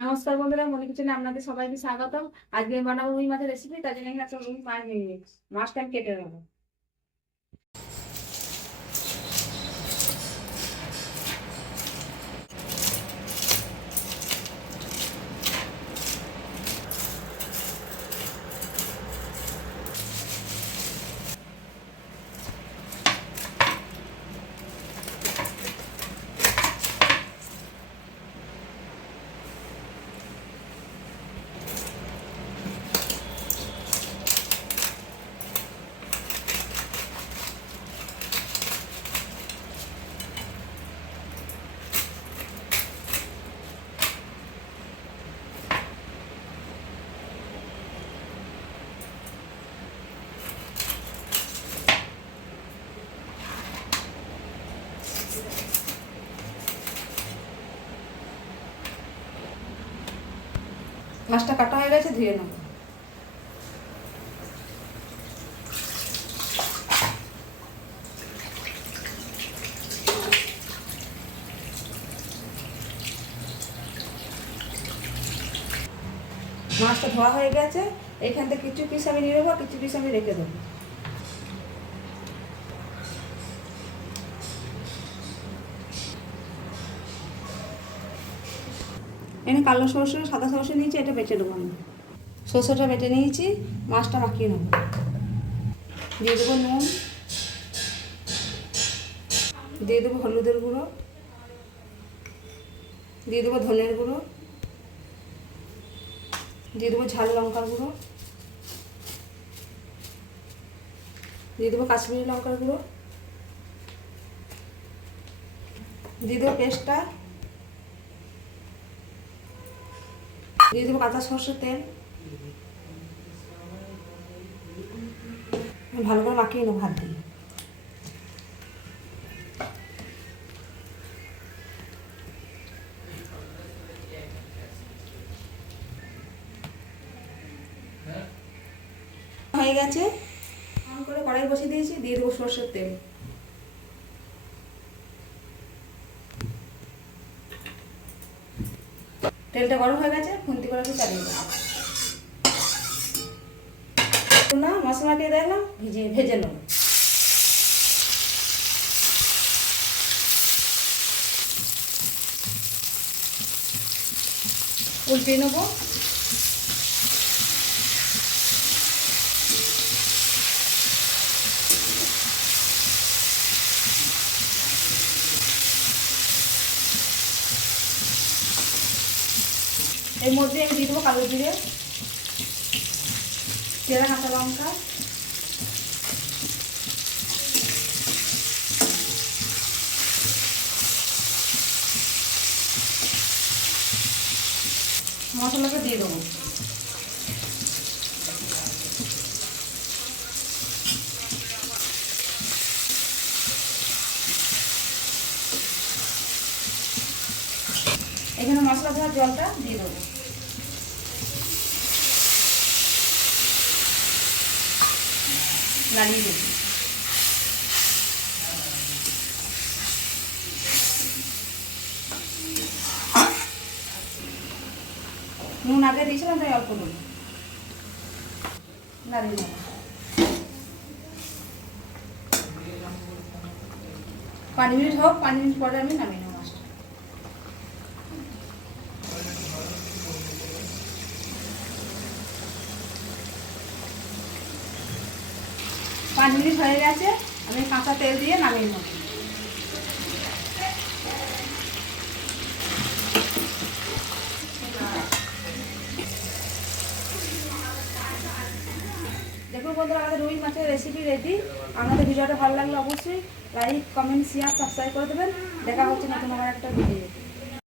নমস্কার বন্ধুরা, মনে কিচেনে আপনাদের সবাইকে স্বাগতম। আজকে আমি বানাবো রুই মাছের রেসিপি। তার জন্য এখানে একটা রুই মাছ নিয়ে নিয়েছি। মাছটা আমি কেটে নেবো। মাছটা কাটা হয়ে গেছে, ধুয়ে নেবো। মাছটা ধোয়া হয়ে গেছে। এখান থেকে কিছু পিস আমি নিয়ে নেবো, কিছু পিস আমি রেখে দেবো। এখানে কালো সরষে, সাদা সরষে নিয়েছি, এটা বেটে নেবো আমি। সরষেটা বেটে নিয়েছি, মাছটা মাখিয়ে নেবো। দিয়ে দেবো নুন, দিয়ে দেবো হলুদের গুঁড়ো, দিয়ে দেবো ধনের গুঁড়ো, দিয়ে দেবো ঝাল লঙ্কার গুঁড়ো, দিয়ে দেবো কাশ্মীরি লঙ্কার গুঁড়ো, দিয়ে দেবো পেস্টটা, দিয়ে দেবো কাঁচা সরষের তেল। ভালো করে মাখিয়ে নেবো হাত দিয়ে। হয়ে গেছে। অন করে কড়াই বসিয়ে দিয়েছি, দিয়ে দেবো সরষের তেল। তেলটা গরম হয়ে গেছে, খুন্তি করে একটু চালিয়ে দেবো। না মশলাকে দেখলাম ভেজে নেব। উল্টে নেবো। এর মধ্যে আমি দিয়ে দেবো কালো জিরে, চেরা কাঁচা লঙ্কা, মশলাটা দিয়ে দেবো। এখানে মশলা ধোয়ার জলটা দিয়ে দেবো। নাড়িয়ে দেবো। নুন আগে দিয়েছিলাম, তাই অল্প দেবো। নাড়িয়ে দেবো। 5 মিনিট হোক, 5 মিনিট পরে আমি নামিয়ে নেবো মাছটা। 5 মিনিট হয়ে গেছে, আমি কাঁচা তেল দিয়ে নামিয়ে নেবো। দেখুন বন্ধুরা, আমাদের রুই মাছের রেসিপি রেডি। আমাদের ভিডিওটা ভালো লাগলে অবশ্যই লাইক, কমেন্ট, শেয়ার, সাবস্ক্রাইব করে দেবেন। দেখা হচ্ছে নতুন আমার একটা ভিডিও।